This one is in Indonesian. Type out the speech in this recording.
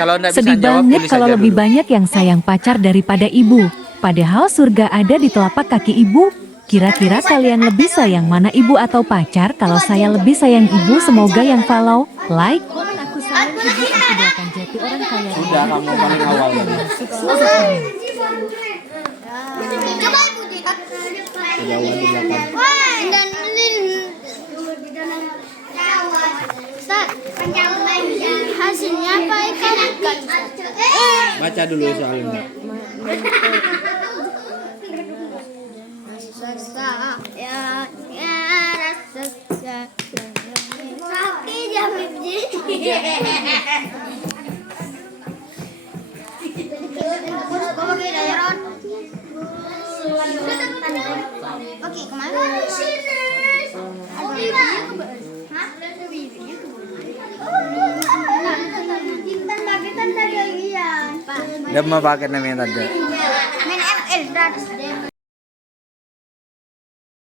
Kalau nggak bisa Sedih jawab, banget tulis kalau aja lebih dulu. banyak yang sayang pacar daripada ibu. Padahal surga ada di telapak kaki ibu. Kira-kira kalian lebih sayang mana ibu atau pacar? Kalau saya lebih sayang ibu, semoga yang follow, like, komen aku sayang ibu, aku doakan jati orang kaya raya Udah, kamu paling awal tadi. sukses. Amin. Coba ibu dikat. Kejauhan di belakang. Dan Ustaz, hasilnya apa ikan? Baca dulu soalnya. Oke, kemana? Dia mau pakai namanya tadi. Main ML,